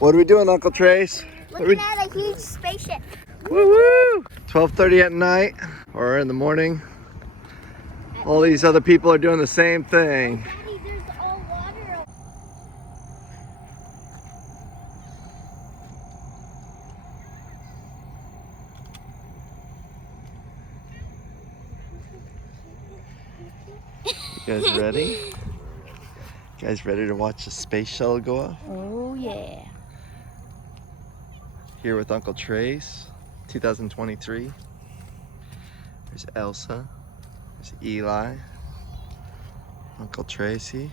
What are we doing, Uncle Trace? Looking at a huge spaceship. Woo-woo! 12:30 at night or in the morning. All these other people are doing the same thing. Daddy, there's all water. You guys ready? You guys ready to watch the space shuttle go off? Oh, yeah. Here with Uncle Trace, 2023. There's Elsa. There's Eli. Uncle Tracy.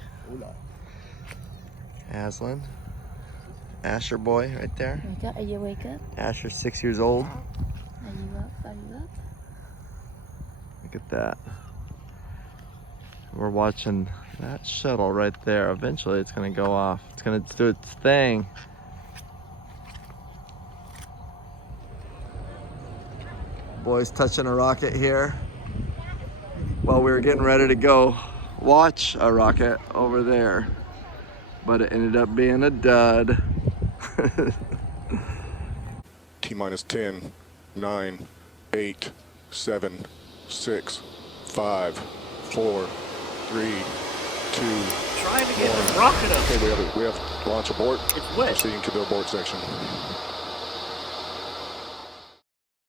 Aslan. Asher boy right there. Are you wake up? Asher's 6 years old. Are you up? Are you up? Look at that. We're watching that shuttle right there. Eventually it's gonna go off. It's gonna do its thing. Boys touching a rocket here while we were getting ready to go watch a rocket over there. But it ended up being a dud. T-minus 10, 9, 8, 7, 6, 5, 4, 3, 2. Trying to get the rocket up. Okay, we have launch abort. It's wet. Proceeding to the abort section.